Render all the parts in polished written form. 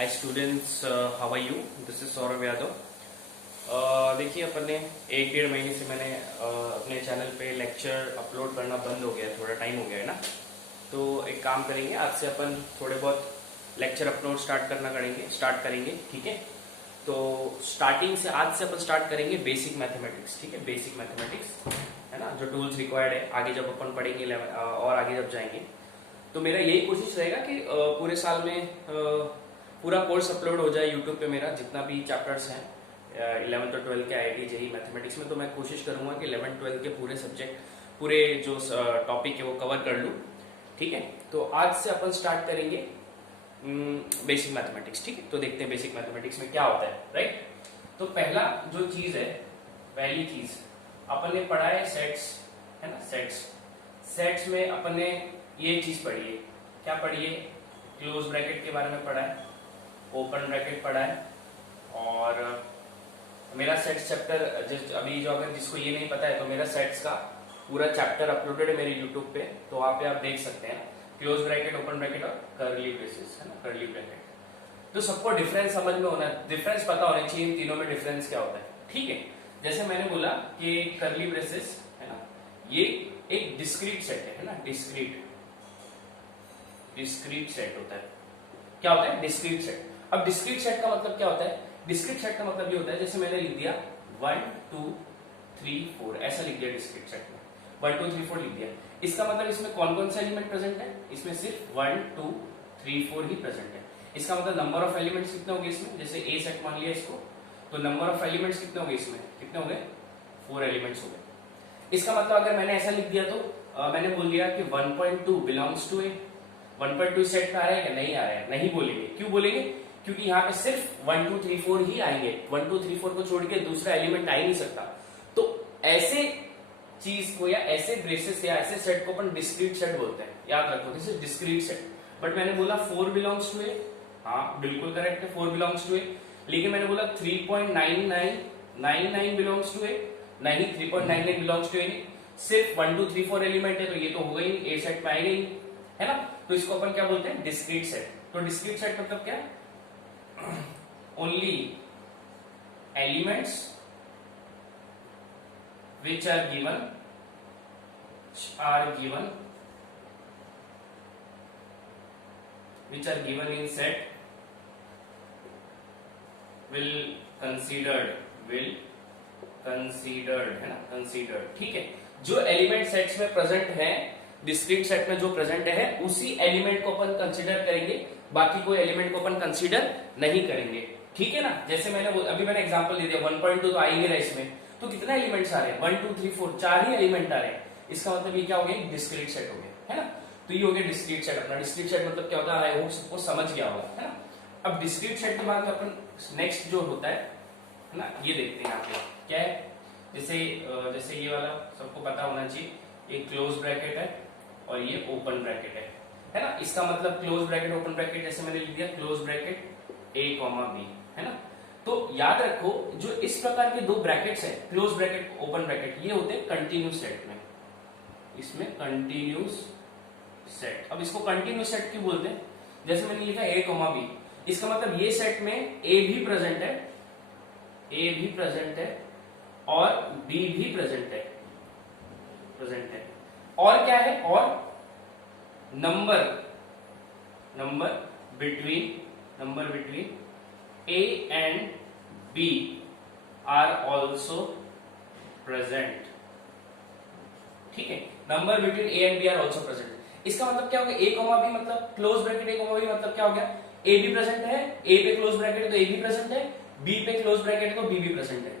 Hi students, how are you? This is Saurabh Yadav. देखिए, अपन ने 1-1.5 महीने से मैंने अपने चैनल पे लेक्चर अपलोड करना बंद हो गया है, थोड़ा टाइम हो गया है ना। तो एक काम करेंगे, आज से अपन थोड़े बहुत लेक्चर अपलोड स्टार्ट करेंगे, ठीक है। तो स्टार्टिंग से आज से अपन स्टार्ट करेंगे बेसिक मैथमेटिक्स, ठीक है। बेसिक मैथमेटिक्स है ना, जो टूल्स रिक्वायर्ड है आगे जब अपन पढ़ेंगे और आगे जब जाएंगे। तो मेरा यही कोशिश रहेगा कि पूरे साल में पूरा कोर्स अपलोड हो जाए यूट्यूब पे। मेरा जितना भी चैप्टर्स हैं 11th और 12th के आईआईटी जेईई मैथमेटिक्स में, तो मैं कोशिश करूंगा कि 11th-12th के पूरे सब्जेक्ट, पूरे जो टॉपिक है वो कवर कर लूँ, ठीक है। तो आज से अपन स्टार्ट करेंगे बेसिक मैथमेटिक्स, ठीक है। तो देखते हैं बेसिक मैथमेटिक्स में क्या होता है, राइट। तो पहला जो चीज है, पहली चीज अपन ने पढ़ा है सेट्स, है ना। सेट्स में अपन ने ये चीज पढ़ी है, क्या पढ़ी है? क्लोज ब्रैकेट के बारे में पढ़ा है, ओपन ब्रैकेट पढ़ा है। और मेरा सेट्स चैप्टर अभी जो, अगर जिसको ये नहीं पता है, तो मेरा सेट्स का पूरा चैप्टर अपलोडेड है मेरे यूट्यूब पे, तो वहां पे आप देख सकते हैं। क्लोज ब्रैकेट, ओपन ब्रैकेट और कर्ली ब्रेसेस, है ना, कर्ली ब्रैकेट। तो सबको डिफरेंस समझ में होना, डिफरेंस पता होना चाहिए इन तीनों में डिफरेंस क्या होता है, ठीक है। जैसे मैंने बोला कि कर्ली ब्रेसेस है ना, ये एक डिस्क्रीट सेट है ना, डिस्क्रीट सेट होता है। क्या होता है? Discrete set. अब डिस्क्रीट सेट का मतलब क्या होता है? डिस्क्रीट सेट का मतलब ये होता है, जैसे मैंने लिख दिया 1 2 3 4, ऐसा लिख दिया डिस्क्रीट सेट में, 1 2 3 4 लिख दिया। इसका मतलब इसमें कौन कौन से एलिमेंट प्रेजेंट है? इसमें सिर्फ 1 2 3 4 ही प्रेजेंट है। इसका मतलब नंबर ऑफ एलिमेंट्स कितने होंगे इसमें? जैसे ए सेट मान लिया इसको, तो नंबर ऑफ एलिमेंट्स कितने होंगे इसमें? कितने होंगे? 4 एलिमेंट्स हो गए। इसका मतलब अगर मैंने ऐसा लिख दिया तो मैंने बोल दिया कि 1.2 बिलोंग्स टू ए। 1.2 सेट में आ रहा है क्या? नहीं आ रहा है, नहीं बोलेंगे। क्यों बोलेंगे? क्योंकि यहाँ पे सिर्फ 1 2 3 4 ही आएंगे, 1 2 3 4 को छोड़ के दूसरा एलिमेंट आ ही नहीं सकता। तो ऐसे चीज को या ऐसे ब्रेसेस या ऐसे सेट को अपन डिस्क्रीट सेट बोलते हैं, याद रखो, this is discrete set. But मैंने बोला 4 बिलोंग्स टू ए, हाँ बिल्कुल करेक्ट है, 4 बिलोंग्स टू ए। लेकिन मैंने बोला 3.9999 बिलोंग्स टू ए, नहीं 3.99 बिलोंग्स टू ए नहीं, सिर्फ 1 2 3 4 एलिमेंट है, तो ये तो हो गई ए सेट में आएगा ही, है ना। तो इसको अपन क्या बोलते हैं? Discrete set. तो डिस्क्रीट सेट मतलब क्या? Only elements which are given in set will considered है ना, considered, ठीक है। जो एलिमेंट सेट्स में प्रेजेंट है, डिस्क्रीट सेट में जो प्रेजेंट है, उसी एलिमेंट को अपन कंसीडर करेंगे, बाकी कोई एलिमेंट को अपन कंसीडर नहीं करेंगे, ठीक है ना। जैसे अभी मैंने एग्जांपल दे दिया, 1.2 तो आ ही नहीं रहा इसमें, तो कितना एलिमेंट्स आ रहे हैं? 1 2 3 4, 4 ही एलिमेंट आ रहे हैं। इसका मतलब ये क्या हो गया? डिस्क्रीट सेट हो गया, है ना। तो ये हो गया डिस्क्रीट सेट अपना। डिस्क्रीट सेट मतलब क्या होता है? वो सबको समझ गया होगा, है ना। अब डिस्क्रीट सेट के बाद में अपन नेक्स्ट जो होता है ना, ये देखते हैं यहाँ पे क्या है। जैसे ये वाला सबको पता होना चाहिए, ये क्लोज ब्रैकेट है और ये ओपन ब्रैकेट है ना। इसका मतलब क्लोज ब्रैकेट, ओपन ब्रैकेट, जैसे मैंने लिख दिया क्लोज ब्रैकेट A, B, है ना। तो याद रखो, जो इस प्रकार के दो ब्रैकेट्स हैं, क्लोज ब्रैकेट, ओपन ब्रैकेट, ये होते हैं कंटिन्यूस सेट में। इसमें कंटिन्यूस सेट। अब इसको कंटिन्यूस सेट क्यों बोलते हैं? जैसे मैंने लिखा A, B, इसका मतलब ये सेट में A भी प्रेजेंट है और B भी प्रेजेंट है। और क्या है? और number between A and B are also present, ठीक है। Number between A and B are also present। इसका मतलब क्या हो गया? A, B मतलब क्लोज ब्रैकेट A, B मतलब क्या हो गया? A भी प्रेजेंट है, A पे क्लोज ब्रैकेट है तो A भी प्रेजेंट है, B पे क्लोज ब्रैकेट है तो B भी प्रेजेंट है।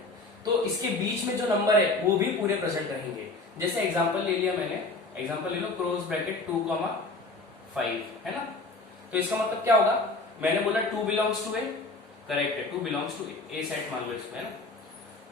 तो इसके बीच में जो नंबर है वो भी पूरे प्रेजेंट रहेंगे। जैसे एग्जांपल ले लिया मैंने, एग्जांपल ले लो क्लोज ब्रैकेट 2, 5, है ना। तो इसका मतलब क्या होगा? मैंने बोला 2 बिलोंग्स टू ए, करेक्ट है, 2 बिलोंग्स टू ए सेट मान लो इसमें, है ना।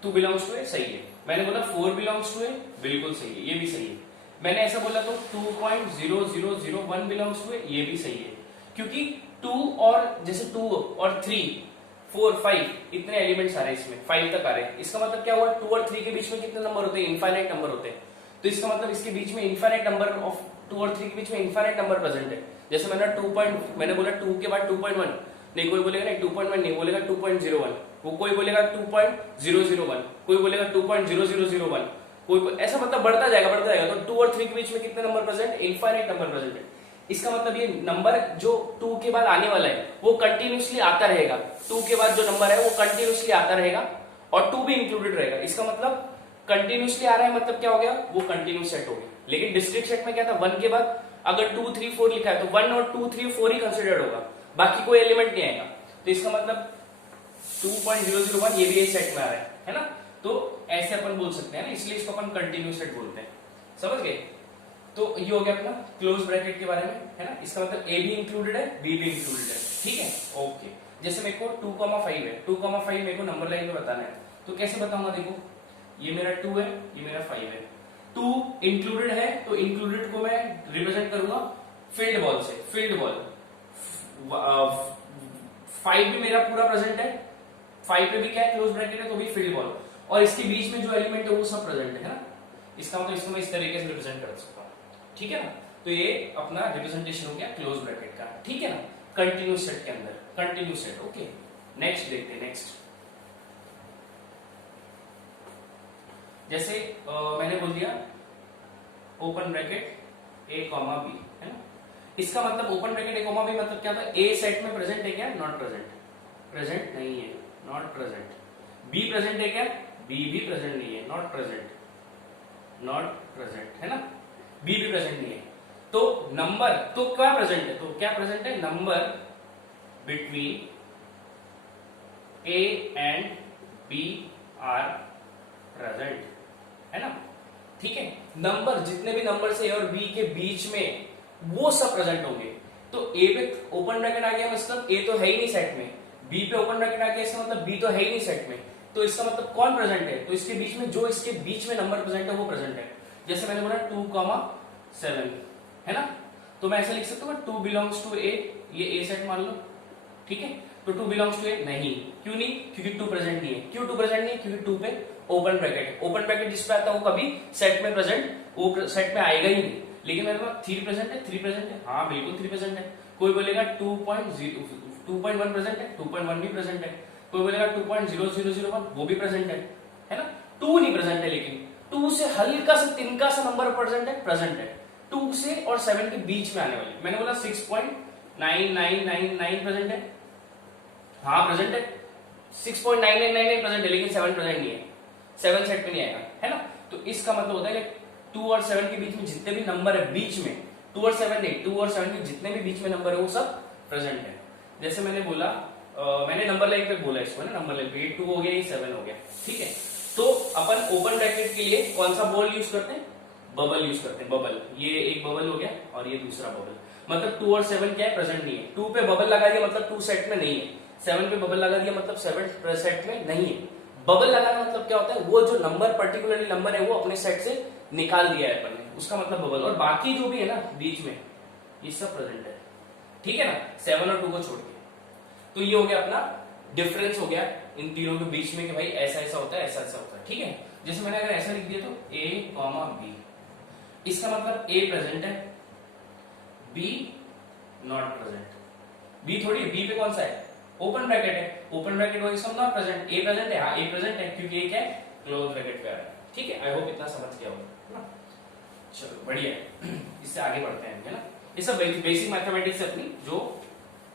2 बिलोंग्स टू ए सही है। मैंने बोला 4 बिलोंग्स टू ए, बिल्कुल सही है, ये भी सही है। मैंने ऐसा बोला तो 2.0001 बिलोंग्स टू ए, ये भी सही है। क्योंकि 2 और जैसे 2 और 3 4 5 इतने एलिमेंट्स आ रहे हैं इसमें, 5 तक आ रहे हैं। इसका मतलब क्या हुआ? 2 और 3 के बीच में कितने नंबर होते हैं? इनफाइनाइट नंबर होते हैं। तो इसका मतलब इसके बीच में इनफाइनाइट नंबर ऑफ 2 और 3 के बीच में इनफाइनाइट नंबर प्रेजेंट है। जैसे मैंने बोला 2 के बाद 2.1, नहीं कोई बोलेगा नहीं 2.1 नहीं बोलेगा 2.01, वो कोई बोलेगा 2.001, कोई बोलेगा 2.0001, कोई ऐसा मतलब बढ़ता जाएगा। तो 2 और 3 के बीच में कितने number present, infinite number present है। इसका मतलब ये नंबर जो 2 के बाद आने वाला है वो कंटिन्यूसली आता रहेगा, 2 के बाद जो नंबर है वो कंटिन्यूसली आता रहेगा और 2 भी इंक्लूडेड रहेगा। इसका मतलब कंटिन्यूसली आ रहा है मतलब क्या हो गया, वो कंटिन्यूस सेट हो गया। लेकिन डिस्ट्रिक्ट सेट में क्या था, 1 के बाद अगर 2 3 4 लिखा है तो 1 और 2 3 4 ही कंसिडर्ड होगा, बाकी कोई एलिमेंट नहीं आएगा। तो इसका मतलब 2.001 ये भी एक सेट में आ रहा है ना। तो ऐसे अपन बोल सकते हैं ना, इसलिए इसको अपन कंटिन्यूस सेट बोलते हैं, समझ गए। तो ये हो गया अपना क्लोज ब्रैकेट के बारे में, है ना। इसका मतलब ए भी इंक्लूडेड है, बी भी इंक्लूडेड है, ठीक है, ओके। जैसे मेरे को 2,5 है, 2,5 मेरे को नंबर लाइन में बताना है, तो कैसे बताऊंगा, देखो ये मेरा 2 है, ये मेरा 5 है, 2 इंक्लूडेड है तो इंक्लूडेड को मैं रिप्रेजेंट करूंगा फील्ड बॉल से, फील्ड बॉल। 5 भी मेरा पूरा प्रेजेंट है, 5 पे भी क्या है, क्लोज ब्रैकेट है, तो भी फील्ड बॉल, और इसके बीच में जो एलिमेंट है वो सब प्रेजेंट है ना। इसका मतलब इसको मैं इस तरीके से रिप्रेजेंट कर सकता हूँ, ठीक है ना। तो ये अपना रिप्रेजेंटेशन हो गया क्लोज ब्रैकेट का, ठीक है ना, कंटिन्यूस सेट के अंदर, कंटिन्यूस सेट, ओके। नेक्स्ट देखते हैं, नेक्स्ट जैसे मैंने बोल दिया ओपन ब्रैकेट ए कॉमा बी, है ना। इसका मतलब ओपन ब्रैकेट ए कॉमा बी मतलब क्या था, ए सेट में प्रेजेंट है क्या, नॉट प्रेजेंट, प्रेजेंट नहीं है, नॉट प्रेजेंट। बी प्रेजेंट है क्या, बी भी प्रेजेंट नहीं है, नॉट प्रेजेंट, नॉट प्रेजेंट, है ना। बी भी प्रेजेंट नहीं है। तो नंबर तो क्या प्रेजेंट है, तो क्या प्रेजेंट है, number between A and B are present, है ना, ठीक है। नंबर जितने भी नंबर से ए और बी के बीच में वो सब प्रेजेंट होंगे। तो ए पे ओपन ब्रैकेट आ गया मतलब ए तो है ही नहीं सेट में, बी पे ओपन ब्रैकेट आ गया इसका मतलब बी तो है ही नहीं सेट में। तो इसका मतलब कौन प्रेजेंट है, तो इसके बीच में जो इसके बीच में नंबर प्रेजेंट है वो प्रेजेंट है। जैसे मैंने बोला 2,7, है ना, तो मैं ऐसे लिख सकता हूँ 2 बिलोंग्स टू ए, ये ए सेट मान लो, ठीक है। तो 2 बिलोंग्स टू ए नहीं, क्यों नहीं, क्योंकि 2 प्रेजेंट नहीं है। क्यों 2 प्रेजेंट नहीं है, क्योंकि 2 पे ओपन ब्रैकेट, ओपन ब्रैकेट जिस पे आता है वो कभी सेट में प्रेजेंट, वो सेट में आएगा ही नहीं। लेकिन मेरे पास 3 प्रेजेंट है, 3 प्रेजेंट है, हाँ बिल्कुल 3 प्रेजेंट है। कोई बोलेगा 2.1 प्रेजेंट है, 2.1 भी प्रेजेंट है। कोई बोलेगा 2.0001 वो भी प्रेजेंट है ना। 2 नहीं प्रेजेंट है, लेकिन 2 से हल्का सा तिनका सा नंबर प्रेजेंट है, प्रेजेंट है 2 से और 7 के बीच में आने वाले। मैंने बोला 6.9999 प्रेजेंट है, हाँ प्रेजेंट है, 6.9999 प्रेजेंट है, लेकिन 7 प्रेजेंट नहीं है, 7 सेट में नहीं आएगा, है ना। तो इसका मतलब होता है कि 2 और 7 के बीच में जितने भी नंबर है बीच में, 2 और 7 नहीं, 2 और 7 के जितने भी बीच में नंबर है वो सब प्रेजेंट है। जैसे मैंने बोला मैंने नंबर लाइन पे बोला इसको, ना नंबर लाइन पे, ये 2 हो गया, ये 7 हो गया, ठीक है। तो अपन ओपन ब्रैकेट के लिए कौन सा बॉल यूज करते हैं, बबल यूज करते हैं, बबल। ये एक बबल हो गया और ये दूसरा बबल, मतलब 2 और 7 क्या है, प्रेजेंट नहीं है। 2 पे बबल लगा दिया मतलब 2 सेट में नहीं है, 7 पे बबल लगा दिया मतलब 7 सेट में नहीं है। बबल लगाना मतलब क्या होता है, वो जो नंबर पर्टिकुलरली नंबर है वो अपने सेट से निकाल दिया है अपन ने, उसका मतलब बबल। और बाकी जो भी है ना बीच में ये सब प्रेजेंट है, ठीक है ना, 7 और 2 को छोड़ के। तो ये हो गया अपना डिफरेंस हो गया इन तीनों के बीच में कि भाई ऐसा ऐसा होता है, ऐसा ऐसा होता है, ठीक है। जैसे मैंने अगर ऐसा लिख दिया तो ए कॉमा बी, इसका मतलब ए प्रेजेंट है, बी नॉट प्रेजेंट। बी थोड़ी, बी पे कौन सा है, ओपन ब्रैकेट है, ओपन ब्रैकेट वो इसका नॉट प्रेजेंट। ए प्रेजेंट है, हाँ ए प्रेजेंट है, क्योंकि ये क्या है, क्लोज ब्रैकेट पे आ रहा है, ठीक है। आई होप इतना समझ गया होगा, चलो बढ़िया है। इससे आगे बढ़ते हैं, है ना। ये सब बेसिक मैथमेटिक्स है अपनी, जो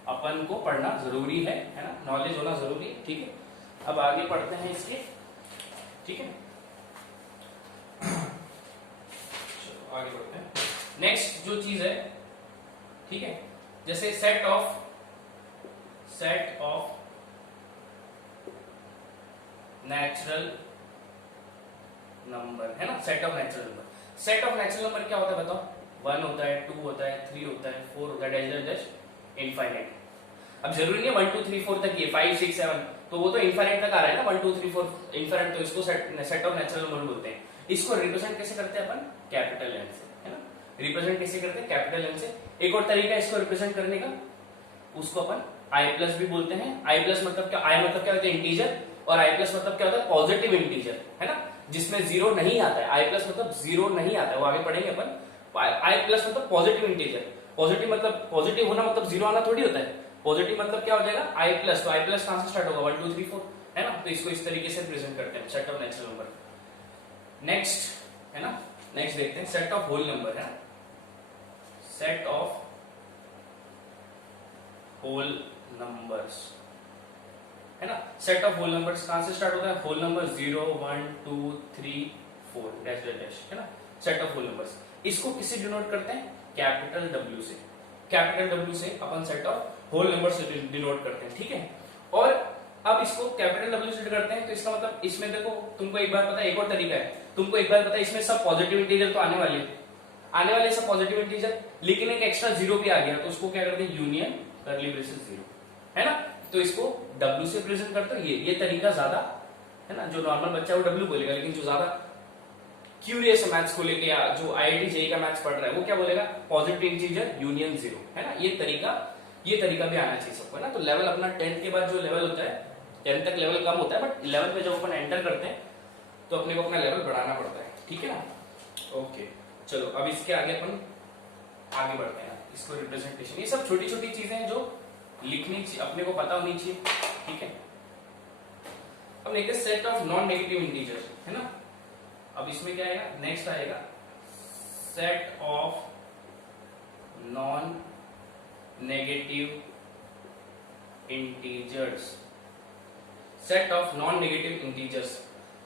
अपन को पढ़ना जरूरी है ना, नॉलेज होना जरूरी है, ठीक है। अब आगे पढ़ते हैं इसके, ठीक है, चलो आगे बढ़ते हैं। नेक्स्ट जो चीज है, ठीक है, जैसे सेट ऑफ नेचुरल नंबर, है ना, set of natural number. Set of natural number क्या होता है बताओ, 1 होता है, 2 होता है, 3 होता है, 4 होता है, इनफाइनाइट। अब जरूरी नहीं है 1 2 3 4 तक, ये 5 6 7 तो वो तो इनफाइनाइट तक आ रहा है ना, 1 2 3 4 इनफाइनाइट, तो इसको सेट ऑफ नेचुरल नंबर बोलते हैं। इसको रिप्रेजेंट कैसे करते हैं अपन, कैपिटल एन से, है ना। रिप्रेजेंट कैसे करते हैं, कैपिटल एन से। एक और तरीका है इसको रिप्रेजेंट करने का, उसको अपन आई प्लस भी बोलते हैं। आई प्लस मतलब क्या, आई मतलब क्या होता है, इंटीजर, और आई प्लस मतलब क्या होता है, पॉजिटिव इंटीजर, है ना, जिसमें जीरो नहीं आता है। आई प्लस मतलब जीरो नहीं आता है, वो आगे पढ़ेंगे अपन। आई प्लस मतलब पॉजिटिव इंटीजर, पॉजिटिव मतलब पॉजिटिव होना मतलब जीरो आना थोड़ी होता है, पॉजिटिव मतलब क्या हो जाएगा आई प्लस, तो आई प्लस कहां से स्टार्ट होगा 1 2 3 4 है ना, तो इसको इस तरीके से प्रेजेंट करते हैं set of natural number. Next है ना, नेक्स्ट देखते हैं सेट ऑफ होल नंबर है, सेट ऑफ होल नंबर्स है ना। सेट ऑफ होल नंबर्स कहां से स्टार्ट होता है, whole number 0 1 2 3 4 dash dash dash है ना, सेट ऑफ होल नंबर्स। इसको किससे डिनोट करते हैं, कैपिटल W से, कैपिटल W से अपन सेट ऑफ होल नंबर से डिनोट करते हैं, ठीक है। और अब इसको कैपिटल W से करते हैं तो इसका मतलब इसमें देखो तुमको एक बार पता है, एक और तरीका है, तुमको एक बार पता है इसमें सब पॉजिटिव इंटीजर तो आने वाले सब पॉजिटिव इंटीजर, लेकिन एक एक्स्ट्रा जीरो भी आ गया तो उसको क्या करते हैं यूनियन करली ब्रेसेस जीरो है ना, तो इसको W से प्रेजेंट करते हो। ये तरीका ज्यादा है ना, जो नॉर्मल बच्चा है वो W बोलेगा, लेकिन जो ज्यादा क्यूरियस है मैथ्स को लेके या जो IIT JEE का मैथ्स पढ़ रहा है वो क्या बोलेगा, पॉजिटिव इंटीजर यूनियन जीरो है ना। ये तरीका भी आना चाहिए सबको है ना। तो लेवल अपना 10th के बाद जो लेवल होता है, 10th तक लेवल कम होता है, बट 11th में जब अपन एंटर करते हैं तो अपने को अपना लेवल बढ़ाना पड़ता है, ठीक है ना। ओके चलो अब इसके आगे अपन आगे बढ़ते हैं, इसको रिप्रेजेंटेशन, ये सब छोटी छोटी चीजें हैं जो लिखनी चाहिए, अपने को पता होनी चाहिए, ठीक है। अब देखते हैं set of non negative integer है ना। अब इसमें क्या आएगा, नेक्स्ट आएगा set of non negative integers, set of non negative integers.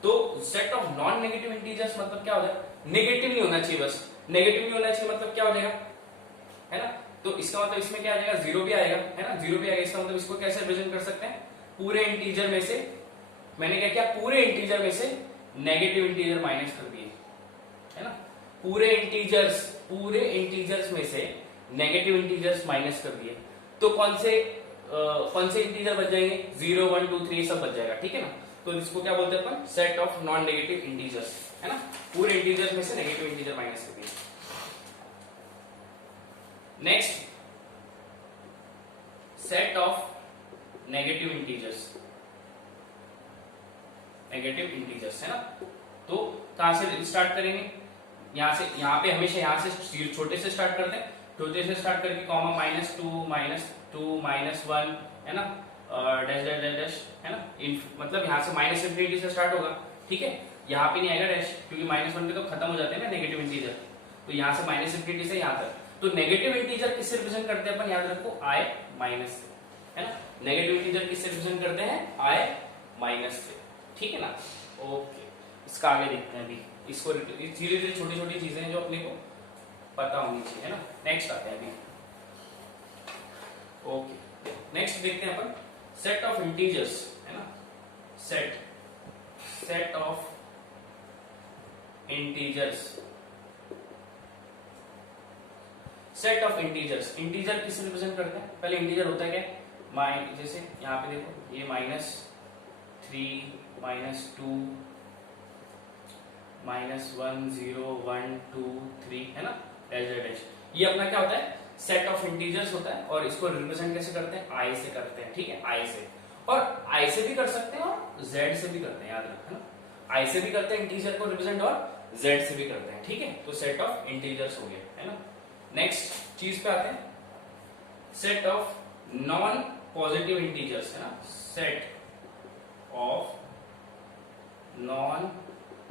तो set of non negative integers मतलब क्या हो जाएगा, नेगेटिव नहीं होना चाहिए, बस नेगेटिव नहीं होना चाहिए मतलब क्या हो जाएगा है ना। तो इसका मतलब इसमें क्या आ जाएगा, जीरो भी आएगा है ना, जीरो भी आएगा। इसका मतलब इसको कैसे रिप्रेजेंट कर सकते हैं, पूरे इंटीजर में से, मैंने क्या किया, पूरे इंटीजर में से नेगेटिव इंटीजर माइनस कर दिए है ना, पूरे इंटीजर्स में से नेगेटिव इंटीजर्स माइनस कर दिए, तो कौन से इंटीजर बच जाएंगे, 0 1 2 3 सब बच जाएगा, ठीक है ना। तो इसको क्या बोलते हैं अपन, set of non negative integers है ना, पूरे इंटीजर्स में से नेगेटिव इंटीजर माइनस कर दिए। Next set of negative integers है ना। तो कहां से स्टार्ट करेंगे, यहां पे हमेशा यहां से छोटे से स्टार्ट करते हैं, छोटे से स्टार्ट करके कॉमा -2 -1 है ना, डैश डैश डैश डैश है ना, मतलब यहां से माइनस इंफिनिटी से स्टार्ट होगा, ठीक है। यहां पे नहीं आएगा डैश, क्योंकि -1 पे तो खत्म हो जाते हैं ना नेगेटिव इंटीजर, तो यहां से माइनस इंफिनिटी से यहां तक। तो नेगेटिव इंटीजर किससे रिप्रेजेंट करते हैं अपन, याद रखो I माइनस से है ना, नेगेटिव इंटीजर किससे रिप्रेजेंट करते हैं, I माइनस से, ठीक है ना। ओके इसका आगे देखते हैं अभी, इसको धीरे धीरे छोटी छोटी चीजें हैं जो अपने को पता होनी चाहिए है ना। नेक्स्ट आते हैं अभी, ओके नेक्स्ट देखते हैं अपन सेट ऑफ इंटीजर्स है ना, set of integers, set of integers. Integer किससे रिप्रेजेंट करते हैं, पहले इंटीजर होता है क्या, जैसे यहाँ पे देखो ये -3 -2 -1 0 1 2 3 है ना, डैश डैश डैश। ये अपना क्या होता है, सेट ऑफ इंटीजर्स होता है, और इसको रिप्रेजेंट कैसे करते हैं, I से करते हैं, ठीक है, I से, और I से भी कर सकते हैं और Z से भी करते हैं, याद रखना, I से भी करते हैं इंटीजर को रिप्रेजेंट और Z से भी करते हैं, ठीक है। तो सेट ऑफ इंटीजर्स हो गया है ना। नेक्स्ट चीज पे आते हैं, set of non positive integers है ना, set of non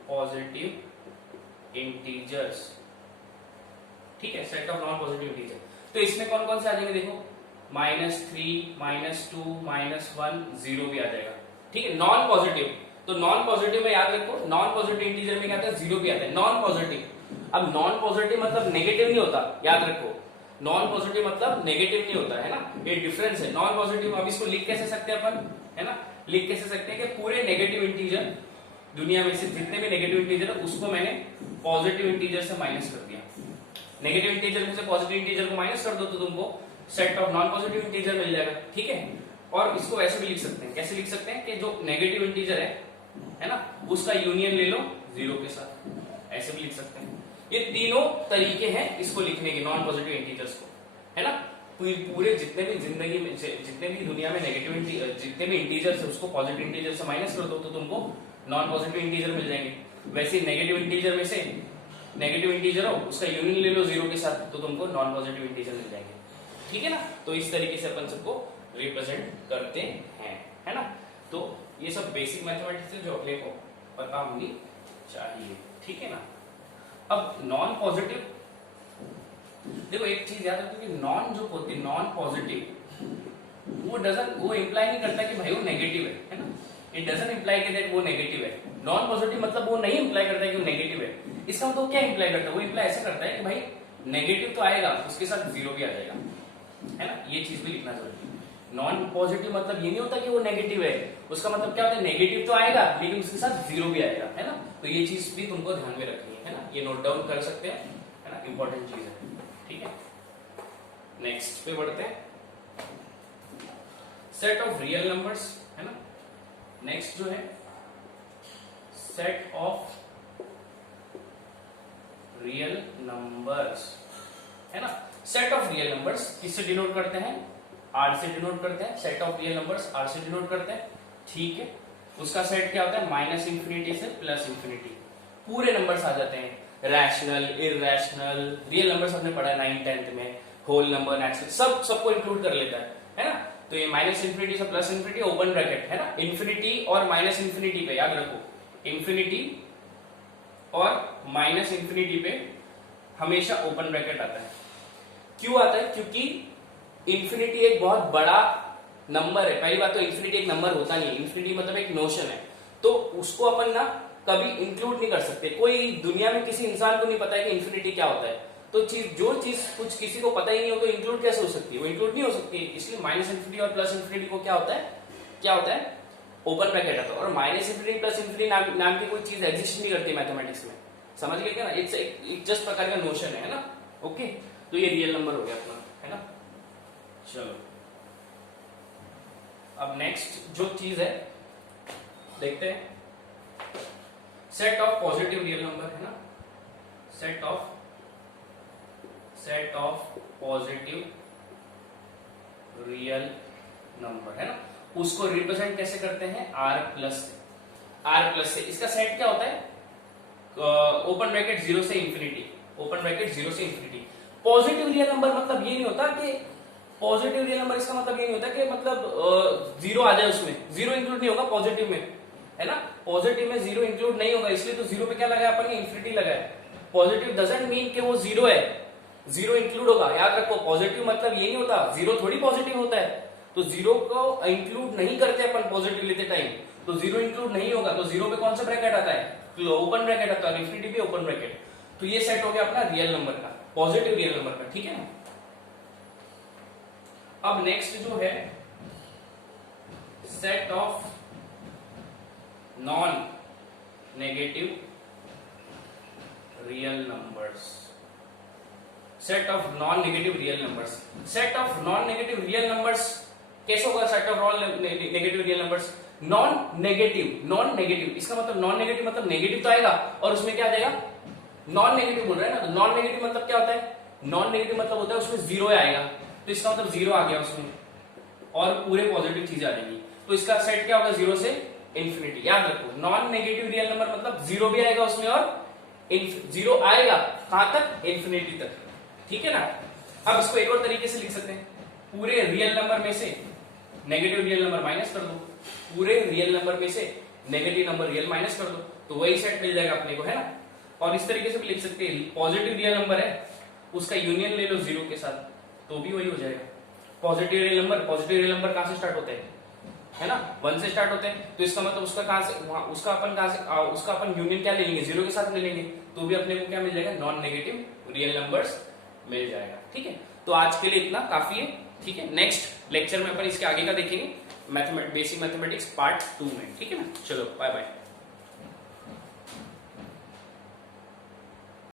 positive integers, ठीक है, set of non positive integer. तो इसमें कौन कौन से आ जाएंगे देखो, -3 -2 -1 0 भी आ जाएगा, ठीक है। नॉन पॉजिटिव, तो नॉन पॉजिटिव में याद रखो, नॉन पॉजिटिव इंटीजर में क्या आता है, 0 भी आता है, नॉन पॉजिटिव। अब नॉन पॉजिटिव मतलब नेगेटिव नहीं होता, याद रखो, नॉन पॉजिटिव मतलब नेगेटिव नहीं होता है ना, ये डिफरेंस है। नॉन पॉजिटिव, अब इसको लिख कैसे सकते हैं अपन है ना, लिख कैसे सकते हैं कि पूरे नेगेटिव इंटीजर दुनिया में से जितने भी नेगेटिव इंटीजर है उसको मैंने पॉजिटिव इंटीजर से माइनस कर दिया, नेगेटिव इंटीजर में से पॉजिटिव इंटीजर को माइनस कर दो तो तुमको set of non positive integer मिल जाएगा, ठीक है। और इसको ऐसे भी लिख सकते हैं, कैसे लिख सकते हैं कि जो नेगेटिव इंटीजर है ना, उसका यूनियन ले लो 0 के साथ, ऐसे भी लिख सकते हैं। ये तीनों तरीके हैं इसको लिखने के, नॉन पॉजिटिव इंटीजर्स को है ना। पूरे जितने भी जिंदगी में, जितने भी दुनिया में नेगेटिव जितने भी इंटीजर्स है उसको पॉजिटिव इंटीजर से माइनस कर दो तो तुमको नॉन पॉजिटिव इंटीजर मिल जाएंगे। वैसे नेगेटिव इंटीजर में से नेगेटिव इंटीजर हो उसका यूनियन ले लो 0 के साथ तो तुमको नॉन पॉजिटिव इंटीजर मिल जाएंगे, ठीक है ना। तो इस तरीके से अपन सबको रिप्रेजेंट करते हैं, है ना। तो ये सब बेसिक मैथमेटिक्स है जो अपने को पता होनी चाहिए, ठीक है ना। अब नॉन पॉजिटिव, देखो एक चीज याद रखो कि नॉन जो होती है नॉन पॉजिटिव, वो इंप्लाई नहीं करता कि भाई वो नेगेटिव है ना। इट डजंट इंप्लाई कि दैट वो नेगेटिव है। नॉन पॉजिटिव मतलब वो नहीं इंप्लाई करता है कि वो नेगेटिव है। इसका मतलब क्या इंप्लाई करता है, वो इंप्लाई ऐसा करता है कि भाई नेगेटिव तो आएगा, उसके साथ जीरो भी आ जाएगा, है ना। ये चीज भी लिखना जरूरी है। नॉन पॉजिटिव मतलब ये नहीं होता कि वो नेगेटिव है, उसका मतलब क्या होता है नेगेटिव तो आएगा लेकिन उसके साथ जीरो भी आएगा, है ना। तो ये चीज भी तुमको ध्यान में रखनी है ना, ये नोट डाउन कर सकते हैं, है ना, इंपॉर्टेंट चीज है, ठीक है। नेक्स्ट पे बढ़ते हैं, सेट ऑफ रियल नंबर्स, है ना। नेक्स्ट जो है सेट ऑफ रियल नंबर्स, है ना। सेट ऑफ रियल नंबर्स किससे डिनोट करते हैं, आर से डिनोट करते हैं। Set of real numbers R से डिनोट करते हैं, ठीक है। उसका सेट क्या होता है, माइनस इंफिनिटी से प्लस इंफिनिटी, पूरे नंबर्स आ जाते हैं, रैशनल, इरैशनल, रियल नंबर्स हमने पढ़ा है 9th 10th में, होल नंबर, नेचुरल, सबको इंक्लूड कर लेता है ना। तो ये माइनस इंफिनिटी से प्लस इंफिनिटी, ओपन ब्रैकेट, है ना। इंफिनिटी और माइनस इंफिनिटी पे याद रखो, इंफिनिटी और माइनस इंफिनिटी पे हमेशा ओपन ब्रैकेट आता है। क्यों आता है, क्योंकि इंफिनिटी एक बहुत बड़ा नंबर है। पहली बात तो इंफिनिटी एक नंबर होता नहीं है, इंफिनिटी मतलब एक नोशन है, तो उसको अपन ना कभी इंक्लूड नहीं कर सकते। कोई दुनिया में किसी इंसान को नहीं पता है कि इंफिनिटी क्या होता है, तो जो चीज कुछ किसी को पता ही नहीं हो तो इंक्लूड कैसे हो सकती है, वो इंक्लूड नहीं हो सकती। इसलिए माइनस इंफिनिटी और प्लस इंफिनिटी को क्या होता है ओपन ब्रैकेट आता है। और माइनस इंफिनिटी प्लस इंफिनिटी नाम की कोई चीज एग्जिस्ट नहीं करती मैथमेटिक्स में, समझ गए क्या ना। इट्स एक जस्ट प्रकार का नोशन है ना, ओके। तो ये रियल नंबर हो गया अपना, है ना। चलो अब नेक्स्ट जो चीज है देखते हैं, set of positive real number, है ना। Set of positive real number, है ना। उसको रिप्रेजेंट कैसे करते हैं, आर प्लस से। इसका सेट क्या होता है, ओपन ब्रैकेट 0 से इंफिनिटी, ओपन ब्रैकेट 0 से इंफिनिटी। पॉजिटिव रियल नंबर मतलब ये नहीं होता कि पॉजिटिव रियल नंबर, इसका मतलब ये नहीं होता कि मतलब जीरो आ जाए, उसमें जीरो इंक्लूड नहीं होगा पॉजिटिव में, है ना। पॉजिटिव में जीरो इंक्लूड नहीं होगा, इसलिए तो जीरो पे क्या लगाया अपन ने, इंफिनिटी लगाया। पॉजिटिव डजंट मीन कि वो जीरो है, जीरो इंक्लूड होगा, याद रखो। पॉजिटिव मतलब ये नहीं होता, जीरो थोड़ी पॉजिटिव होता है, तो जीरो को इंक्लूड नहीं करते अपन पॉजिटिव लेते टाइम, तो जीरो इंक्लूड नहीं होगा। तो जीरो पे कौन सा ब्रैकेट आता है, ओपन ब्रैकेट आता है, इंफिनिटी भी ओपन ब्रैकेट। तो ये सेट हो गया अपना रियल नंबर का, पॉजिटिव रियल नंबर का, ठीक है ना। अब नेक्स्ट जो है set of non negative real numbers, set of non negative real numbers. Set of non negative real numbers कैसे होगा, set of non negative real numbers, non negative, इसका मतलब नॉन नेगेटिव मतलब नेगेटिव तो आएगा, और उसमें क्या आ जाएगा, नॉन नेगेटिव बोल रहा है ना। नॉन नेगेटिव मतलब क्या होता है, नॉन नेगेटिव मतलब होता है उसमें जीरो आएगा, तो इसका मतलब जीरो आ गया उसमें, और पूरे पॉजिटिव चीजें आ जाएंगी। तो इसका सेट क्या होगा, 0 से इंफिनिटी। याद रखो नॉन नेगेटिव रियल नंबर मतलब जीरो भी आएगा उसमें, और जीरो आएगा कहां तक, इंफिनिटी तक, ठीक है ना। अब इसको एक और तरीके से लिख सकते हैं, पूरे रियल नंबर में से नेगेटिव रियल नंबर माइनस कर दो, पूरे रियल नंबर में से नेगेटिव नंबर रियल माइनस कर दो, तो वही सेट मिल जाएगा अपने को, है ना। और इस तरीके से भी लिख सकते हैं, पॉजिटिव रियल नंबर है उसका यूनियन ले लो जीरो के साथ, तो भी वही हो जाएगा। पॉजिटिव रियल नंबर कहां से स्टार्ट होते हैं, है ना, 1 से स्टार्ट होते हैं, तो इसका मतलब उसका उसका अपन यूनियन क्या ले लेंगे, जीरो के साथ ले लेंगे, तो भी अपने को क्या मिल जाएगा, नॉन नेगेटिव रियल नंबर्स मिल जाएगा, ठीक है। तो आज के लिए इतना काफी है, ठीक है। नेक्स्ट लेक्चर में अपन इसके आगे का देखेंगे, बेसिक मैथमेटिक्स पार्ट 2 में, ठीक है ना। चलो बाय बाय।